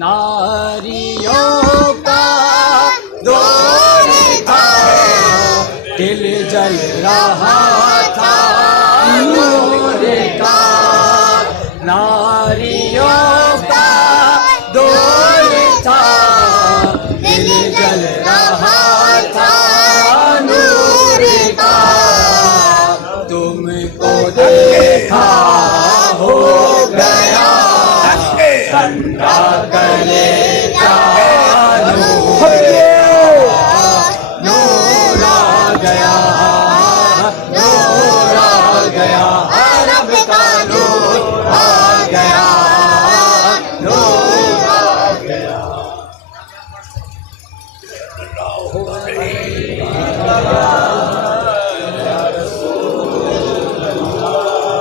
नारियों का दौर था, दिल जल रहा था नूर का। नारियों का दौर था, दिल जल रहा था नूर का। तुमको देखा हो गया ठंडा कलेजा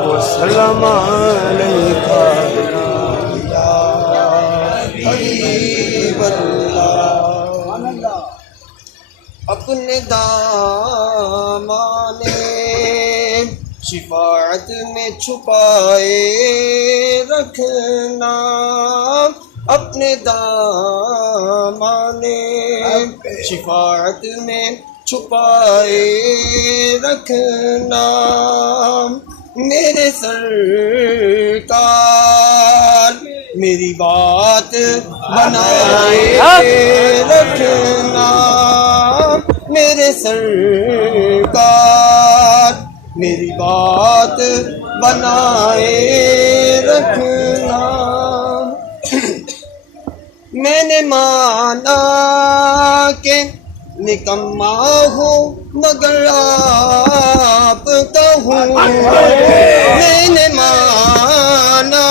وسلم علیکہ یا حبیب اللہ۔ اپنے دامان شفاعت میں چھپائے رکھنا، اپنے دامان شفاعت میں چھپائے رکھنا، میرے سرکار میری بات بنائے رکھنا، میرے سرکار میری بات بنائے رکھنا۔ میں نے مانا کہ نکما ہوں مگر آپ کا ہوں، میں نے مانا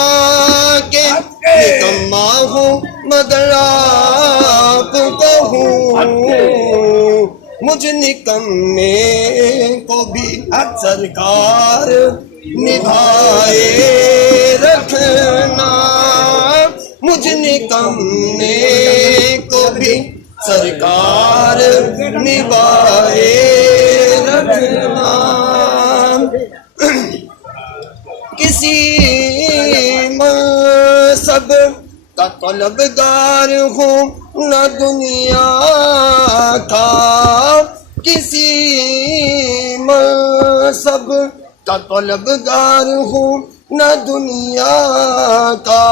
کہ نکما ہوں مگر آپ کا ہوں، مجھ نکمے کو بھی سرکار نبھائے رکھنا، مجھ نکمے کو بھی سرکار نبھائے رکھنا۔ کسی منصب کا طلبگار ہوں نہ دنیا کا، کسی منصب کا طلبگار ہوں نہ دنیا کا،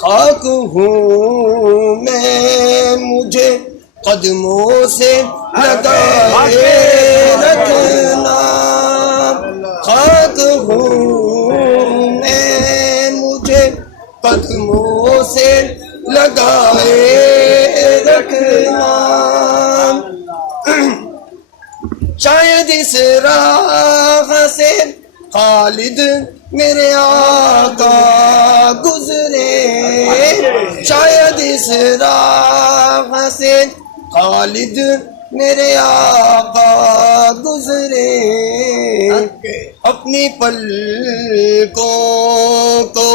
خاک ہوں میں مجھے قدموں سے لگائے رکھنا، خاک ہوں میں مجھے قدموں سے لگائے رکھنا۔ شاید اس راہ سے خالد میرے آقا گزرے، شاید اس راہ سے خالد میرے آقا گزرے، اپنی پلکوں کو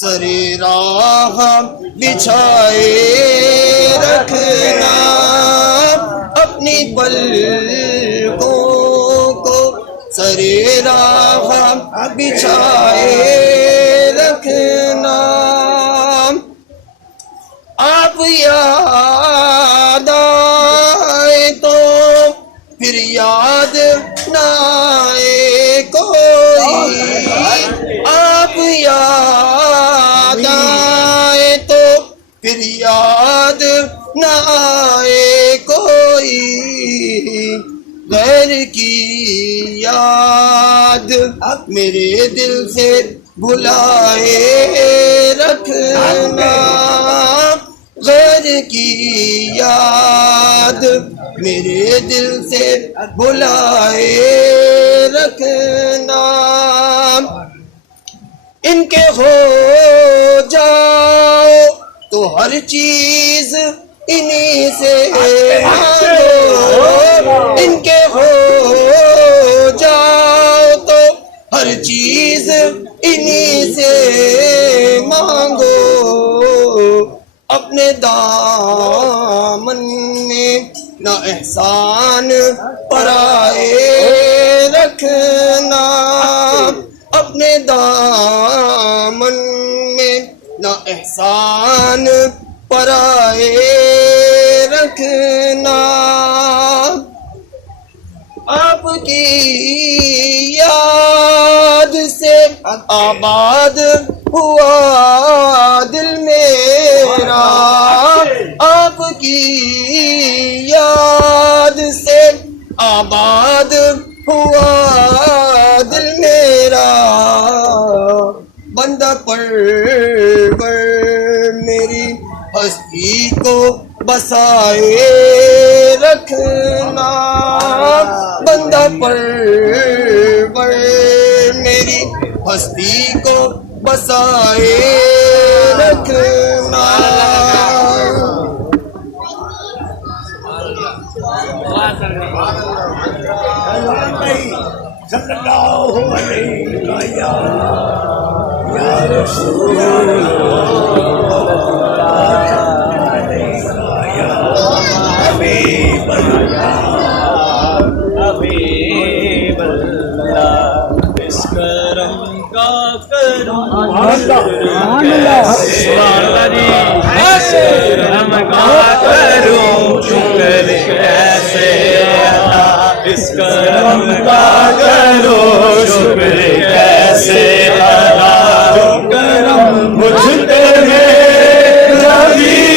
سرے راہ بچھائے رکھنا، اپنی پلکوں کو سرے راہ بچھائے رکھنا۔ آپ یاد آئے تو پھر یاد نہ آئے کوئی، آپ یاد آئے تو پھر یاد نہ آئے کوئی، غیر کی یاد میرے دل سے بھلائے رکھنا، غیر کی یاد میرے دل سے بھلائے رکھنا۔ ان کے ہو جاؤ تو ہر چیز انہی سے مانگو، ان کے ہو جاؤ تو ہر چیز انہی سے مانگو، اپنے دامن میں نہ احسان پرائے رکھنا، اپنے دامن میں نہ احسان پرائے رکھنا۔ آپ کی یاد سے آباد ہوا دل میرا، آپ کی یاد سے آباد ہوا دل میرا، بندہ پرور میری ہستی کو بسائے رکھنا، بندہ پرور میری ہستی کو بسائے رکھنا۔ सल्लल्लाहु अलैहि या रसूल या हबीब अल्लाह इस करम का करम करम का करूं शुक्र कैसे इस करम का करो शुक्र कैसे अदा जो करम मुझ पे है नबी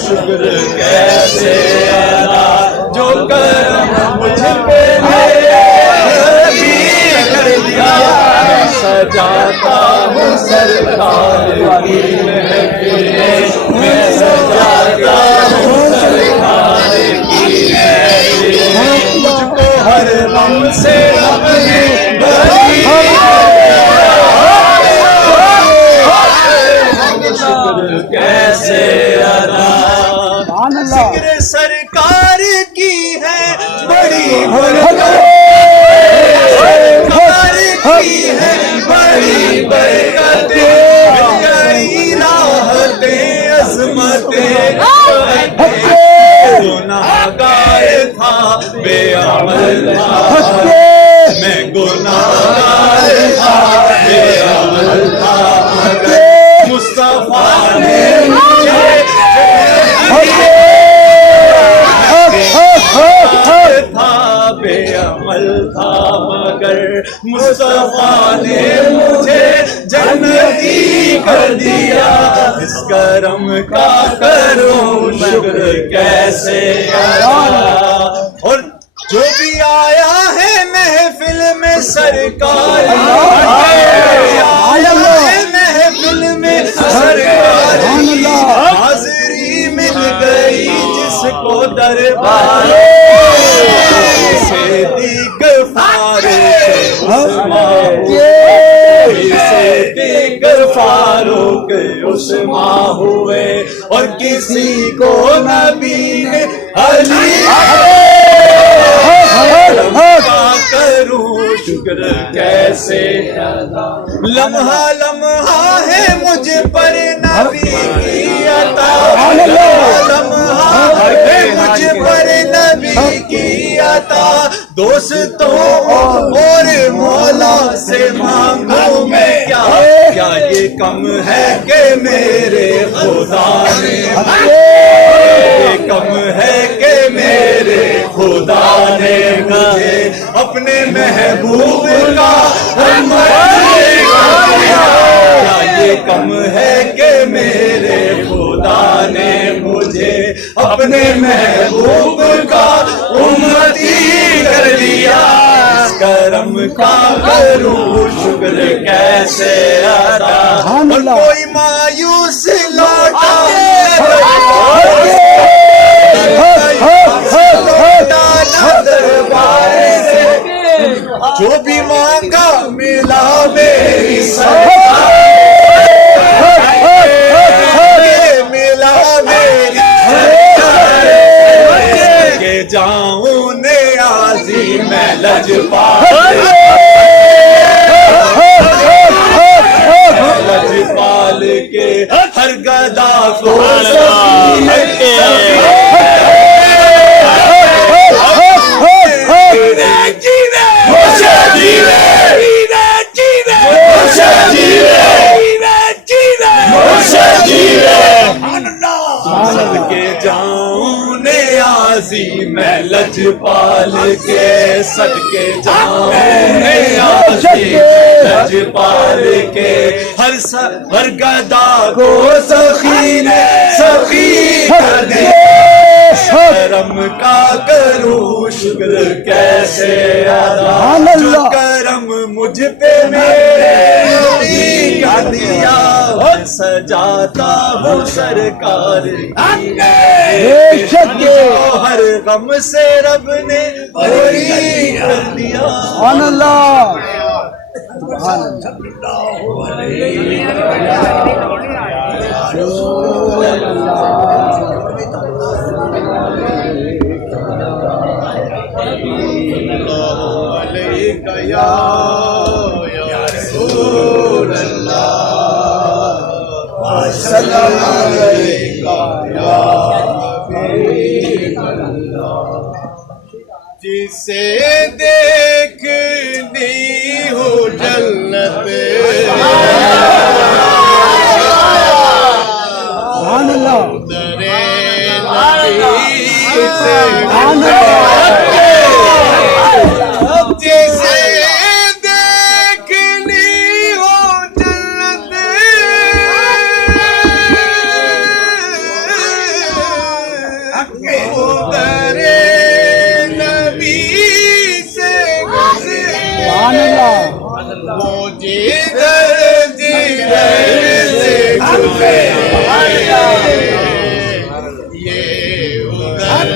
शुक्र कैसे अदा जो करम मुझ पे है नबी कर दिया सजाता हूँ सरकार की महफिल में सजाता हूँ सरकार की महफिल मुझको हर गम से अपने शुक्र कैसे अदा जिक्र सरकार की है बड़ी बरकत सरकार की है बड़ी बरकत गई राहतें अज़मतें गुनाहगार था बेअमल था मैं गुनाहगार था बेअमल था मुस्तफा ने मुझे था बेअमल था मगर मुस्तफा ने मुझे जन्नती कर दिया इस करम का करूं शुक्र कैसे अदा और जो भी आया है महफिल में सरकार आया है महफिल में सरकार हाजिरी मिल गई जिसको दरबार से दीग फारूक उस्मान हुए और किसी को नबी ने अली करूं शुक्र कैसे लम्हा लम्हा है मुझ पर नबी की अता लम्हा है मुझ पर नबी की अता दोस्तों और मौला से मांगू मैं क्या क्या ये कम है कि मेरे खुदा ने ये कम है कि मेरे खुदा ने मुझे अपने महबूब का क्या ये कम है कि मेरे खुदा ने मुझे अपने महबूब का उम्मती कर लिया करम का करूं शुक्र कैसे अदा और कोई मायूस लौटा दरबार से जो भी मांगा मिला मेरी सरकार मिला मेरी सरकार के जाऊं ने आजी मैं लजपाल लजपाल के हर गदा को सदके जाऊं ने आजी मैं लजपाल के सदके जाऊं ने आजी लजपाल के हर गदा को सखी ने सखी कर दिया करम का करूं शुक्र कैसे अदा जो करम मुझ पे मेरे कर दिया सजाता हूँ सरकार हर गम से रब ने पूरी कर दिया अल्लाह सलाम अलैका या हबीब अल्लाह। जिसे देखनी हो जन्नत दरे नबी से जिसे देखनी हो जन्नत दरे नबी से वो जिधर जिधर से गुजरे ये उधर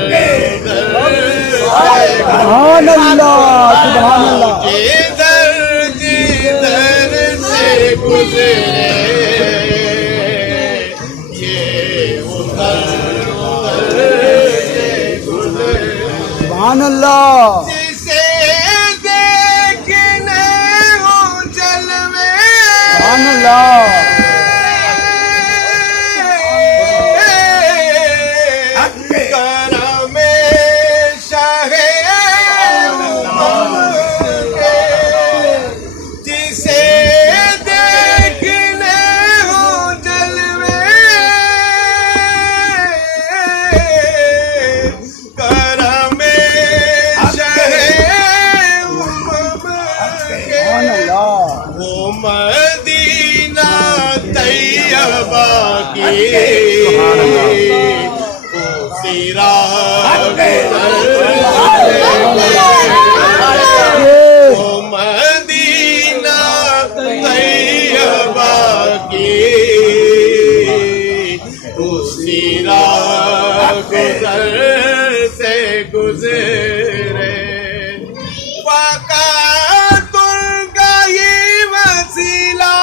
सुभान अल्लाह सुभान अल्लाह। जिधर जिधर से गुजरे ये उधर से गुजरे सुभान अल्लाह। जिसे देखने हो जलवे सुभान अल्लाह। करमे शाहे जिसे देखने हो जलवे करमे शाहे सुभान अल्लाह। वो मदीना तैयबा की वो सिरा वो मदीना तैयबा की वो सिरा गुजर से गुजरे वक़ातुल का ये वसीला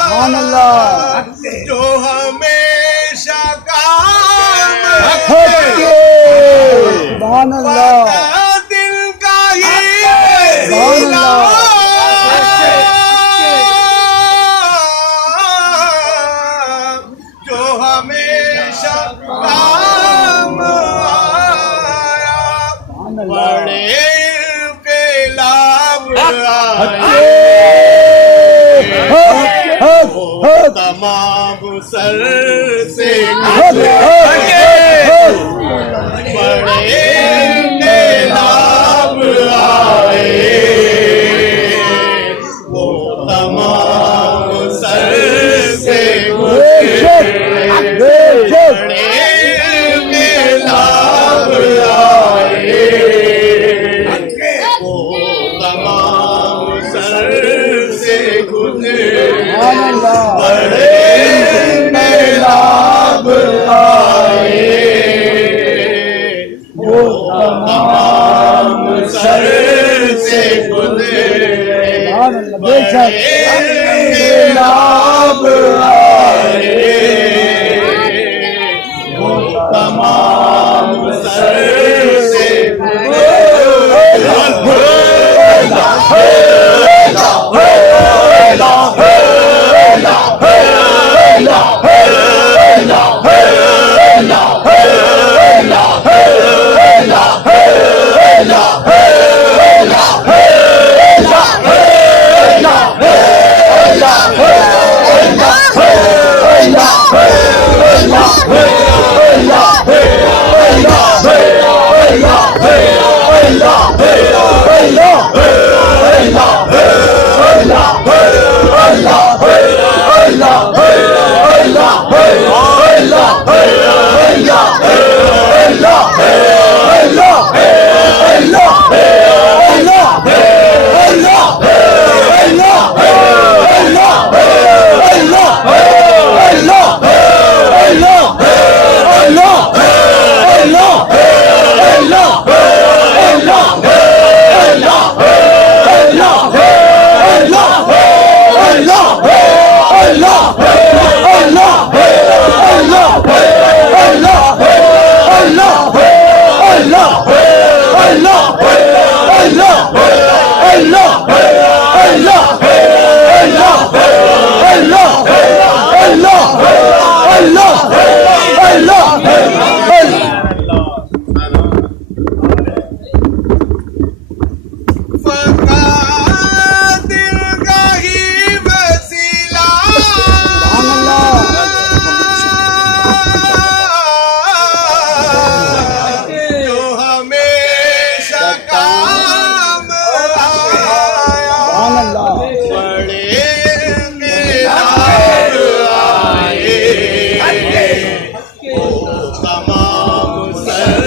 सुभान अल्लाह। जो हमेशा काम सुभान अल्लाह। दिल का ये सुभान वसीला जो हमेशा काम आया बड़े के लाभ आए वो तमाम सर से बड़े के लाभ आए वो तमाम सर से बड़े के लाभ आए वो तमाम सर से गुजरे बड़े के लाभ आए वो तमाम सर से गुजरे बड़े के लाभ आए वो तमाम सर से बड़े इंकलाब आए, तमाम सर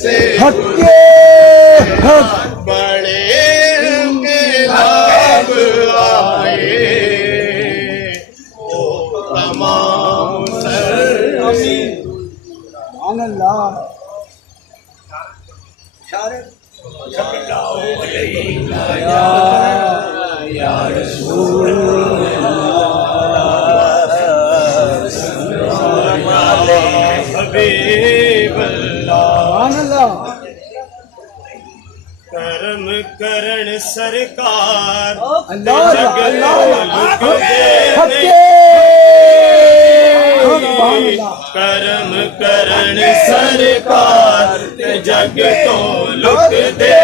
से हके हक बड़े इंकलाब आए, तमाम सर से। सुभान अल्लाह। या रसूल हबीब सुभान अल्लाह। करम करण सरकार अल्लाह जग अल्लाह मुल्क दे हके सुभान अल्लाह। करम करण सरकार जग तो लुक दे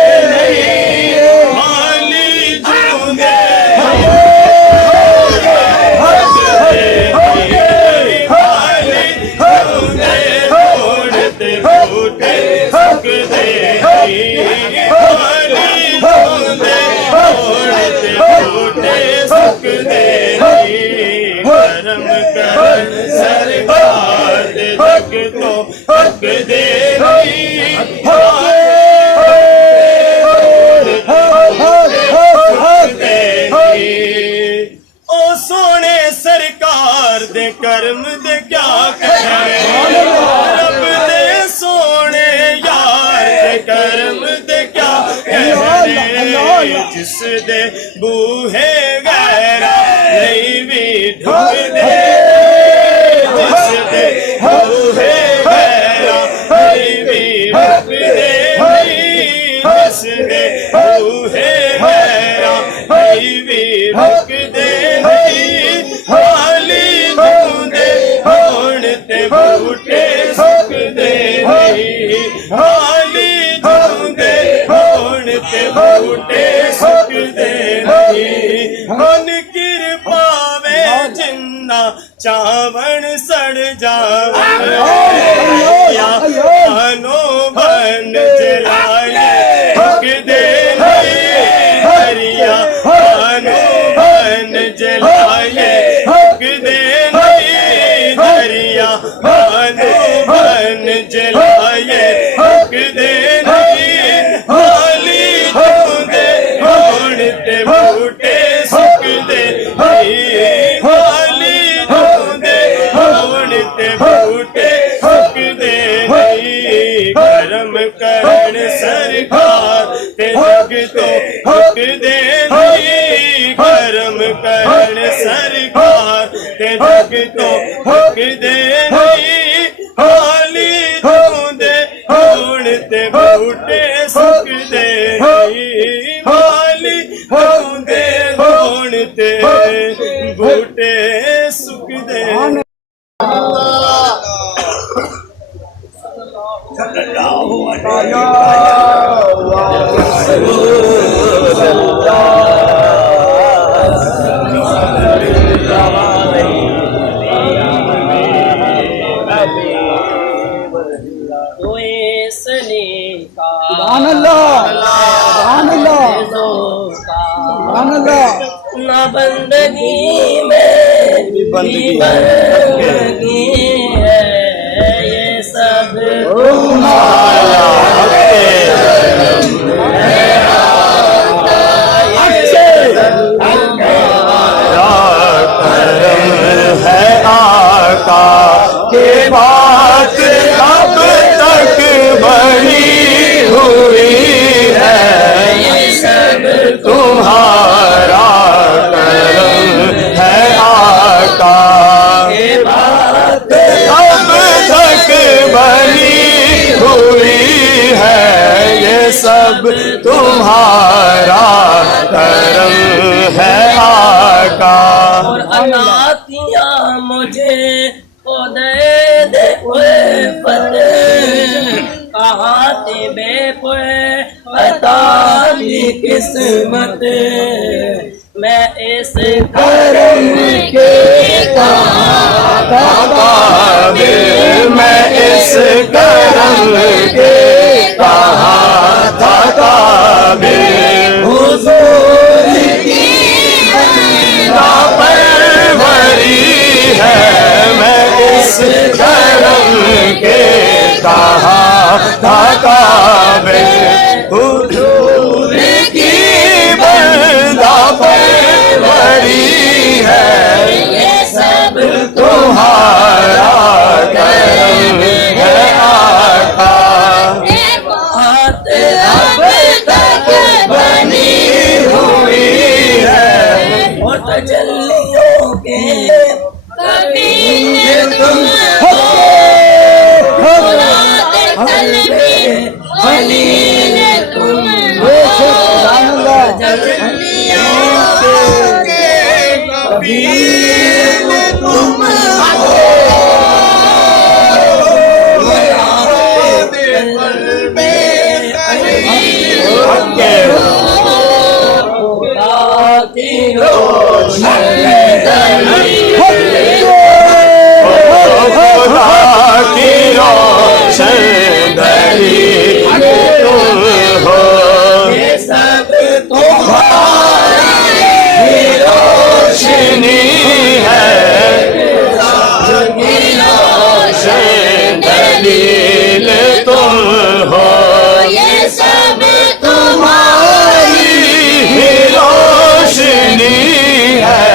माली जूंदे तोड़ते फूटे सुख दे तोड़ते फूटे सुख दे करम कर सरकार जग तो हक दे ओ सोने सरकार दे करम दे क्या कहे रब दे सोने यार दे करम दे क्या कहे जिस दे बूहे गैरा नहीं भी ढूंढ दे जिस दे बूहे गैरा नहीं भी ढूंढ दे जिस दे बूहे गैरा नहीं भी ढूंढ दे हाली ढूंढे ढूंढते बूटे सुख दे हाली ढूंढे ढूंढते बूटे सुख दे मन कृपा वे जिन्ना चावण सड़ जावे या कानो बन जलाए हक दे हरिया कानो बन जलाए हक दे दरिया कानो बन जलाए हक दे हाली ढूंढे ढूंढते बूटे सुख दे हाली ढूंढे ढूंढते बूटे सुख दे करम करण सरकार ते जग तो हक दे करम करण सरकार ते जग तो हक दे हाली ढूंढे ढूंढते बूटे सुख दे हाली ढूंढे ढूंढते बूटे सुख दे सुभान अल्लाह सुभान अल्लाह सुभान अल्लाह। ना बंदगी में भी बंदगी है ये सब तुम्हारा है आका के बात अब तक बनी हुई है ये सब तुम्हारा करम है आका के बात अब तक बनी हुई है ये सब तुम्हारा करम है आका और अनातिया मुझे ओ दे दे पते कहाँ ते बेपुए अता की किस्मत मैं इस करम के काबिल मैं इस करम के कहाँ था काबिल हुजूर की काबे हुजूर की बंदा परवरी है, ये सब तुम्हारा करम है आका। बात अब तक बनी हुई है और तजल्लियों के कभी तुम मुरादे कल्बे खलील तुम हो, तजल्लियों के कभी तुम हो, मुरादे कल्बे खलील खुदा की रोशन दलील तुम हो, ये सब तुम्हारी रोशनी है, रोशन दलील तुम हो, ये सब तुम्हारी ही रोशनी है,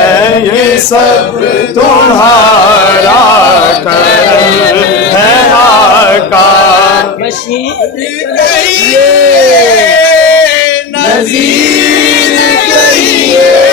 ये सब तुम्हारा करम है आका। मशीद नज़ीर कहिए,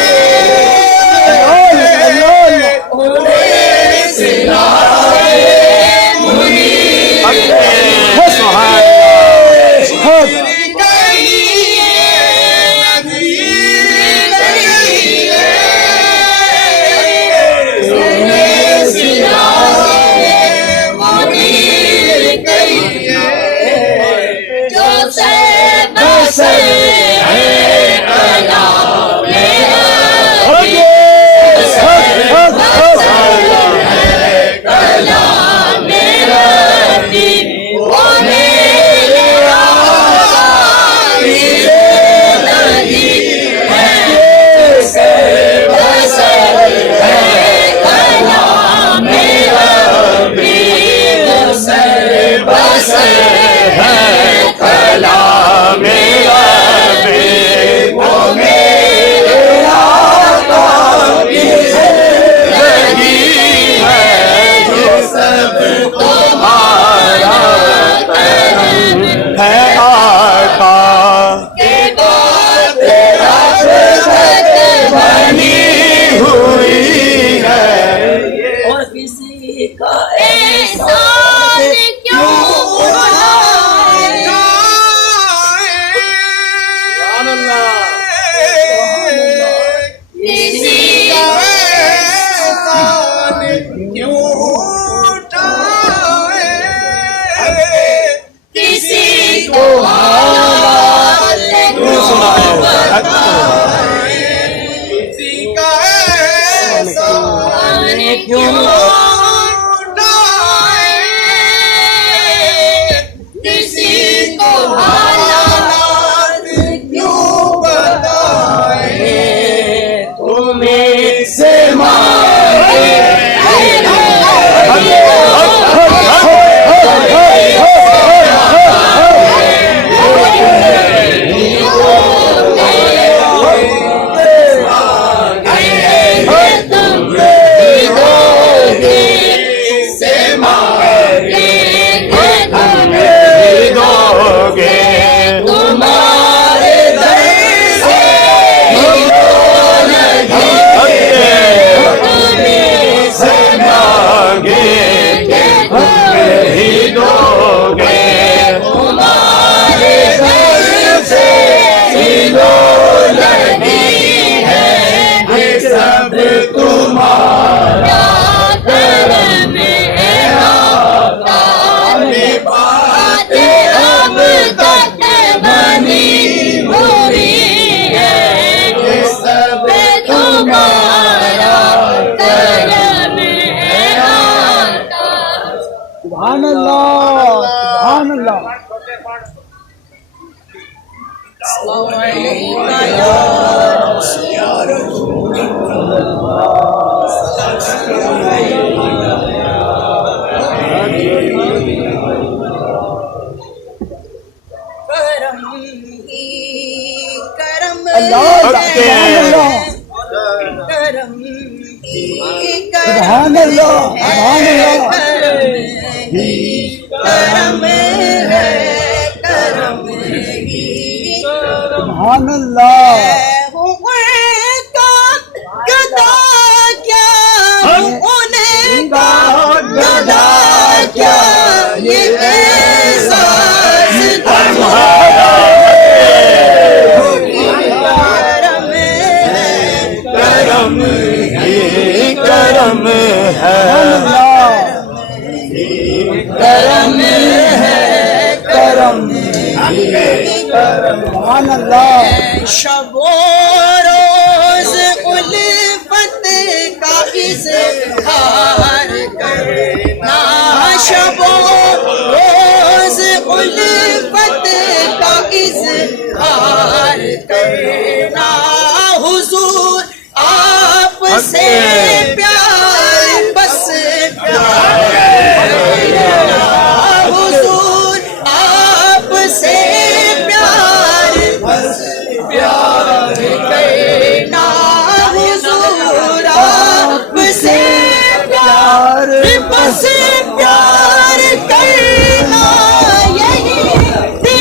जो से बस سبحان اللہ سبحان اللہ کرم ہے کرم ہی سبحان اللہ کرم ہے کرم ہے کرم سبحان اللہ شب و روز الفت کا اظہار کرنا شب و روز الفت کا اظہار کرنا حضور آپ سے پیار بس پیار حضور آپ سے پیار بس پیار کرنا حضور آپ سے پیار بس پیار کرنا یہی دل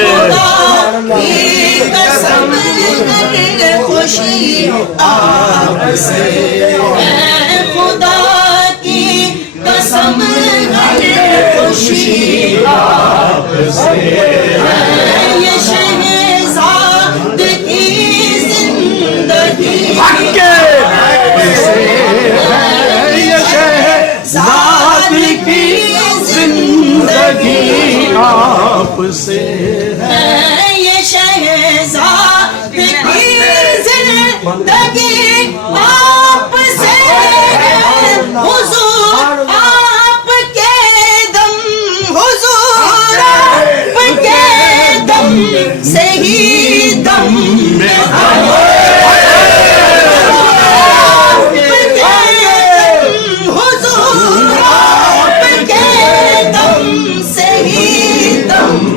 میرا یہی دل خوشی آپ سے خدا کی قسم خوشی آپ سے یہ شہزاد کی زندگی یہ شہزاد کی زندگی آپ سے یہ شہزاد کی زندگی آپ سے حضور آپ کے دم حضور آپ کے دم سے ہی دم حضور آپ کے دم سے ہی دم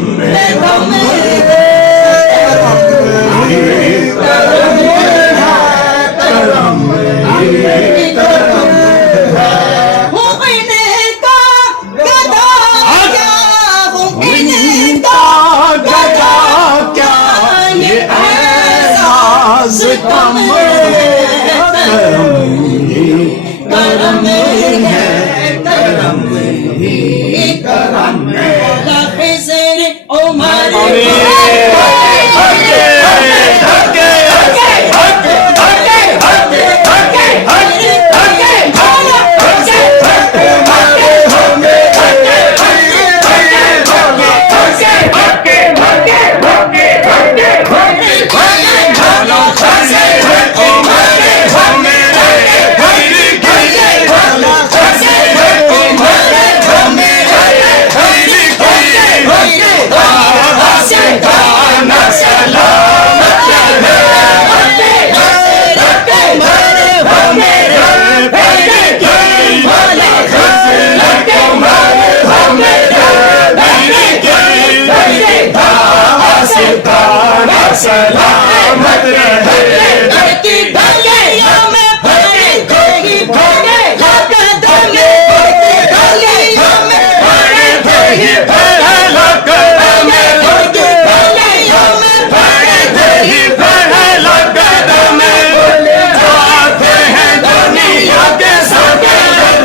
سلامت رہے کی گلیوں میں پڑے ہی پڑے قدم گلیوں میں پڑے ہی پہلا قدم کی گلیوں میں پڑے ہی پہلا قدم جاتے ہیں دنیا کے سب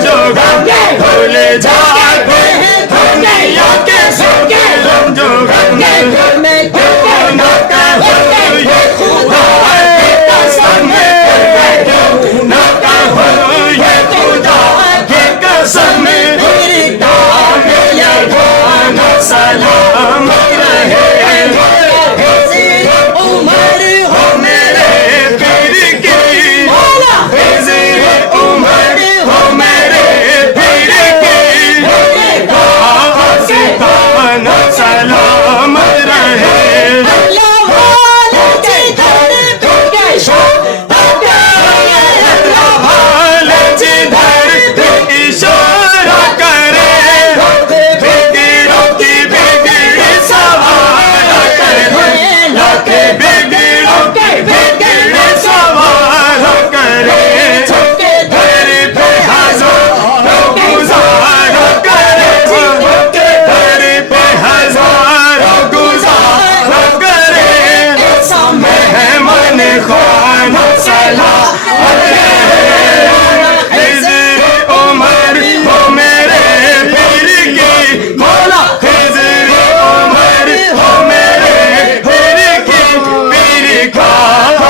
جو غم بھول جاتے ہیں دنیا کے سب جو غم میں نہ کہو یہ خدا کی قسم نہ کہو یہ خدا کی قسم سلامت رہے عمر ہو میرے پیر کی خضر عمر ہو میرے پیر کی آستانہ سلامت رہے جدھر اشارہ کرے بگڑوں کی بگڑی سوار کرے بگڑوں کی بگڑی سوار کرے گھر پہ ہزاروں گزارا کرے گھر پہ ہزاروں گزارا کرے مہمان خانہ سلامت رہے خضر عمر ہو میرے پیر کی مولا خضر عمر ہو میرے پیر کی پیر کا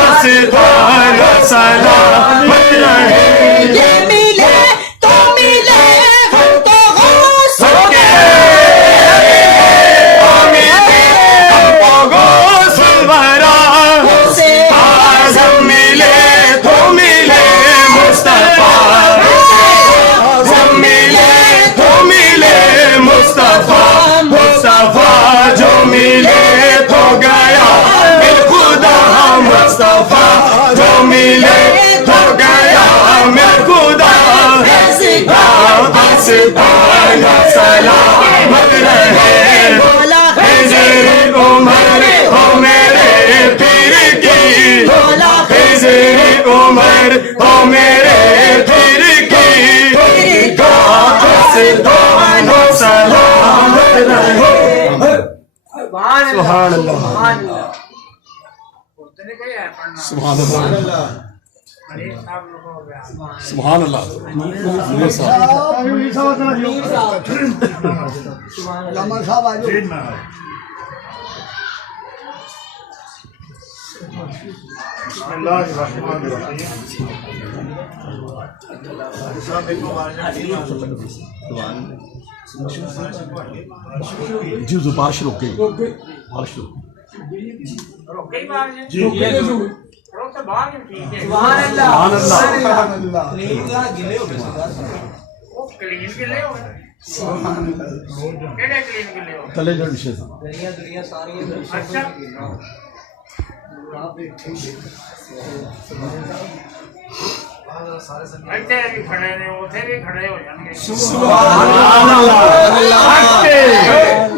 آستانہ سلامت رہے یہ ملے تو ملے ہم تو غوث آستانہ سلامت رہے خضر عمر ہو میرے پیر کی خضر عمر ہو میرے پیر کی آستانہ سلامت رہے سبحان اللہ سبحان اللہ سبحان اللہ بسم اللہ الرحمن الرحیم جی بارش رک گئی بارش رک تلے جڑ وشے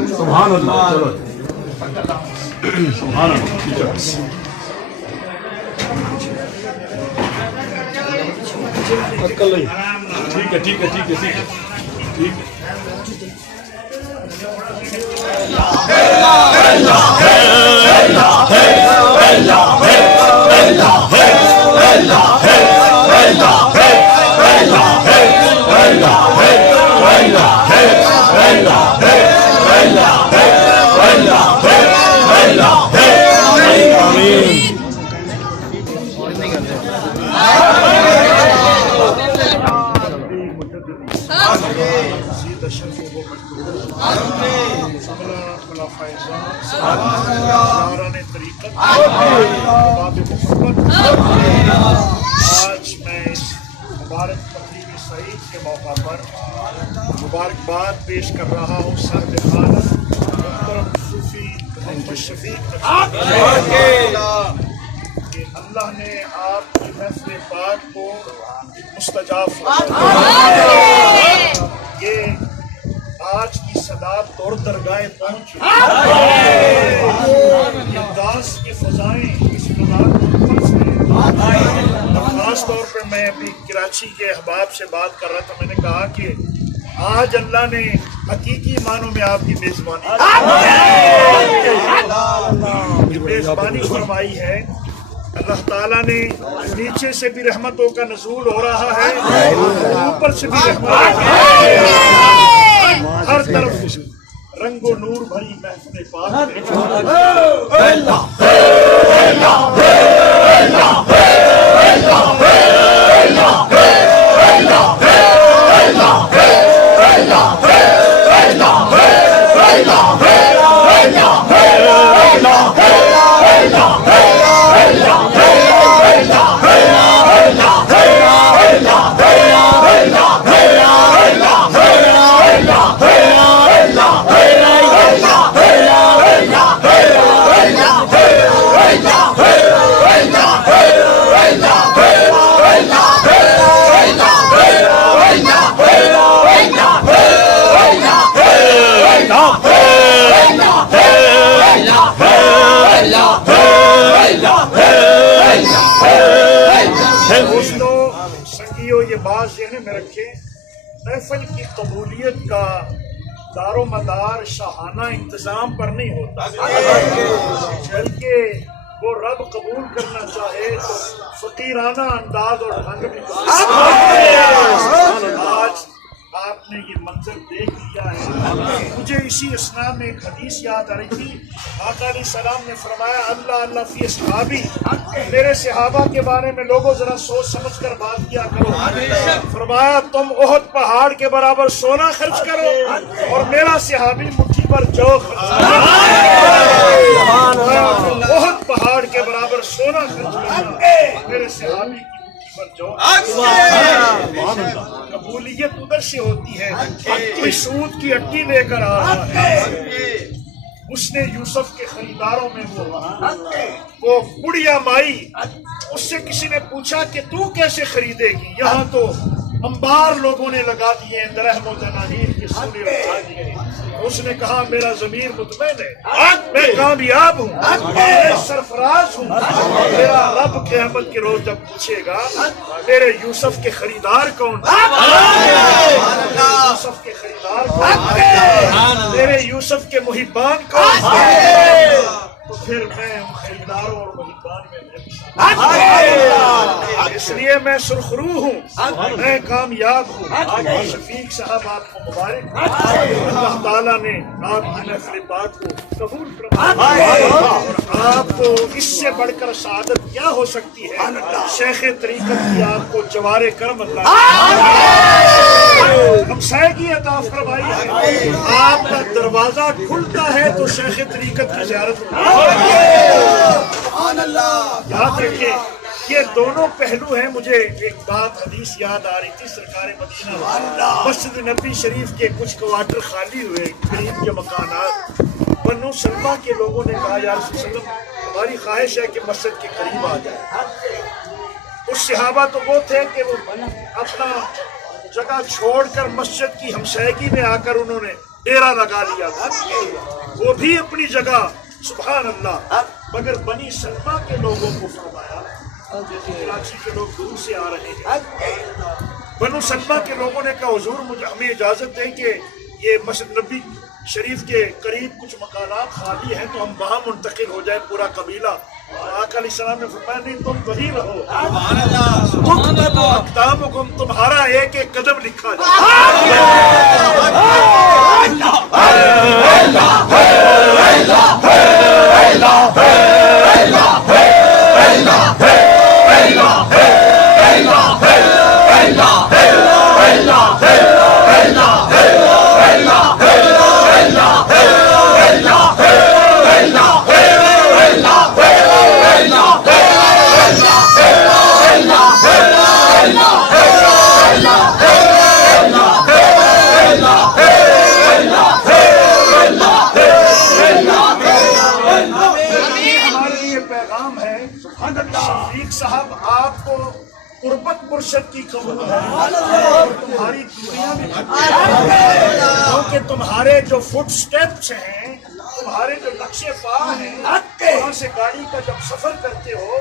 سبحان اللہ چلو سبحان اللہ ٹھیک ہے ٹھیک ہے ٹھیک ہے ٹھیک ہے ٹھیک ہے آج میں اس مبارک تقریب سعید کے موقع پر مبارکباد پیش کر رہا ہوں سربراہ محترم صوفی محمد شفیق کہ اللہ نے آپ کی محفل پاک کو مستجاب فرمایا. یہ آج کی صدا طور درگاہ پہنچ انداز کی فضائیں اس مزار کو پھنس گئے. خاص طور پہ میں ابھی کراچی کے احباب سے بات کر رہا تھا. میں نے کہا کہ آج اللہ نے حقیقی معنوں میں آپ کی میزبانی فرمائی ہے. اللہ تعالیٰ نے نیچے سے بھی رحمتوں کا نزول ہو رہا ہے, اوپر سے بھی رحمت, ہر طرف رنگ و نور بھری محفل پاک. دوستو سنگیو, یہ بات ذہن میں رکھیں, محفل کی قبولیت کا دار و مدار شاہانہ انتظام پر نہیں ہوتا, بلکہ وہ رب قبول کرنا چاہے تو فقیرانہ انداز اور ڈھنگ بھی. آج آپ نے یہ منظر دیکھ لیا ہے. مجھے اسی اسنا میں ایک حدیث یاد آ رہی تھی. آقا علیہ السلام نے فرمایا اللہ اللہ فی اصحابی, میرے صحابہ کے بارے میں لوگوں ذرا سوچ سمجھ کر بات کیا کرو. فرمایا تم احد پہاڑ کے برابر سونا خرچ کرو اور میرا صحابی مٹھی پر جو خرچ کرو. احد پہاڑ کے برابر سونا خرچ کرو, میرے صحابی قبولیت ادھر سے ہوتی ہے. کوئی سود کی اٹی لے کر آ رہا ہے, اس نے یوسف کے خریداروں میں وہ بڑھیا مائی, اس سے کسی نے پوچھا کہ تو کیسے خریدے گی, یہاں تو انبار لوگوں نے لگا دیے, درہم و دنانیر کے سونے لگا دیے. اس نے کہا میرا ضمیر مطمئن ہے, میں کامیاب ہوں, میں سرفراز ہوں. میرا رب قیامت کے روز جب پوچھے گا میرے یوسف کے خریدار کون, یوسف کے خریدار کون, میرے یوسف کے محبان کون, تو پھر میں خریداروں اور محبان میں اس لیے میں سرخرو ہوں, میں کامیاب ہوں. شفیق صاحب آپ کو مبارک, اللہ تعالیٰ نے آپ کی محفل پاک کو قبول فرمایا. آپ کو اس سے بڑھ کر سعادت کیا ہو سکتی ہے. شیخ طریقت کی آپ کو جوار کرم اللہ ہمسائیگی عطا فرمائی ہے. آپ کا دروازہ کھلتا ہے تو شیخ طریقت کی زیارت یاد رکھیں. یہ دونوں پہلو ہیں. مجھے ایک بات حدیث یاد آ رہی تھی. سرکار مدینہ مسجد نبی شریف کے کچھ کوارٹر خالی ہوئے, قریب کے مکانات. بنو سلمہ کے لوگوں نے کہا یا رسول اللہ ہماری خواہش ہے کہ مسجد کے قریب آ جائے. اس صحابہ تو وہ تھے کہ وہ اپنا جگہ چھوڑ کر مسجد کی ہمسائیگی میں آ کر انہوں نے ڈیرا لگا لیا تھا, وہ بھی اپنی جگہ. سبحان اللہ. مگر بنی سلمہ کے لوگوں کو فرمایا, کراچی کے لوگ دور سے آ رہے ہیں, بنو سلمہ کے لوگوں نے کہا حضور ہمیں اجازت دیں کہ یہ مسجد نبی شریف کے قریب کچھ مکانات خالی ہیں تو ہم وہاں منتقل ہو جائیں پورا قبیلہ. آقا علیہ السلام نے فرمایا نہیں, تم وہی رہو, اقدامکم, تمہارا ایک ایک قدم لکھا कुर्बत मुर्शद की कबूल है और तुम्हारी दूरियां भी क्योंकि तुम्हारे जो फुट स्टेप्स हैं, तुम्हारे जो नक्शे पा हैं, वहाँ से गाड़ी का जब सफर करते हो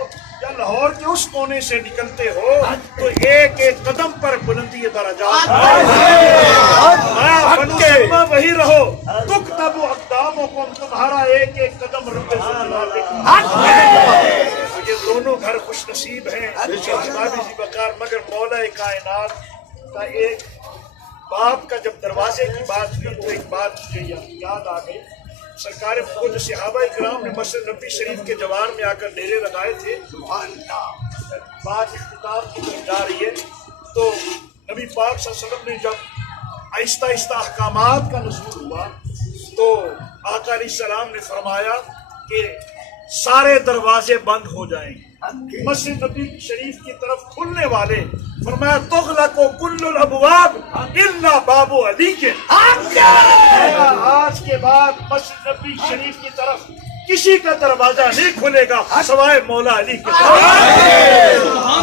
या लाहौर के उस कोने से निकलते हो तो एक एक कदम पर बुलंदी दराजात वही रहो तुक तब अक़दामों को, तुम्हारा एक एक कदम रब्बे ये दोनों घर खुश नसीब हैं बकार, मगर मौला कायनात का एक बाप का जब दरवाजे की बात हुई तो एक बात मुझे याद आ गई। सरकार खुद सहाबा इकराम ने मस्जिद नबी शरीफ के जवान में आकर डेरे लगाए थे। बात इख्तिताम की तरफ जा रही है तो नबी पाक सल्लल्लाहु अलैहि वसल्लम ने जब आहिस्ता आहिस्ता अहकामात का नुज़ूल हुआ तो आका अलैहिस्सलाम ने फरमाया कि सारे दरवाजे बंद हो जाएंगे, मस्जिद नबी शरीफ की तरफ खुलने वाले, फरमाया तुग़लक़ु कुल्लुल अबवाब इल्ला बाबु अली के। आज के बाद मस्जिद नबी शरीफ की तरफ किसी का दरवाजा नहीं खुलेगा सवाए मौला अली के।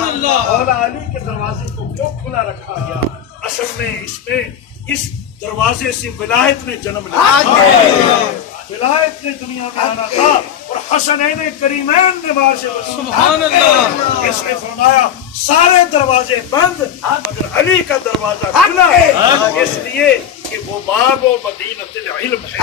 मौला अली के दरवाजे को क्यों खुला रखा गया? असल में इसमें इस दरवाजे से विलायत ने जन्म लिया, विलायत ने दुनिया में आना था और हसनैन करीमैन ने बाहर से इसने फरमाया सारे दरवाजे बंद मगर अली का दरवाजा खुला, इसलिए कि वो बाब व मदीनतुल इल्म है।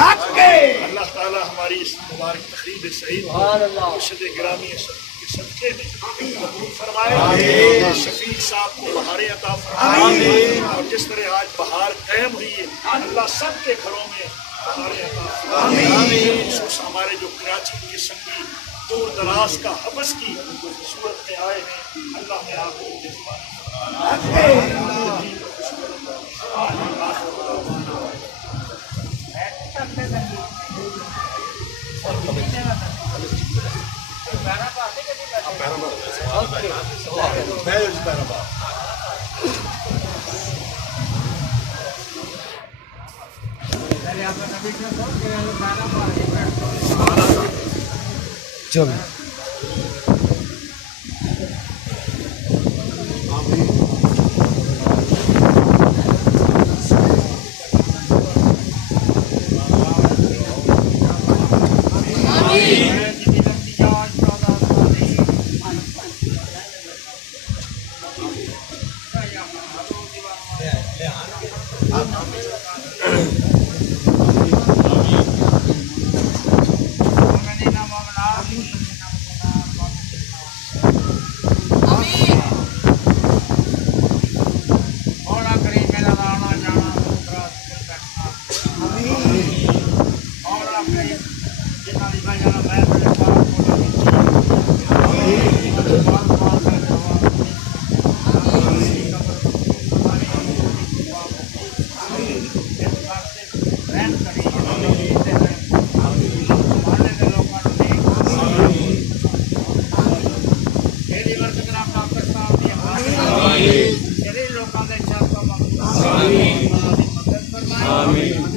अल्लाह ताला हमारी इस मुबारक तकरीब सईद मुर्शिद गिरामी के सदके में कबूल फरमाए, शफीक साहब को बहारें अता फरमाए और जिस तरह आज बहार कायम हुई है अल्लाह सबके घरों में बहारें अता फरमाए। खुसूस हमारे जो कराची के संगी दूर दराज का हबस की सूरत में आए हैं, अल्लाह ने चलो लोगों के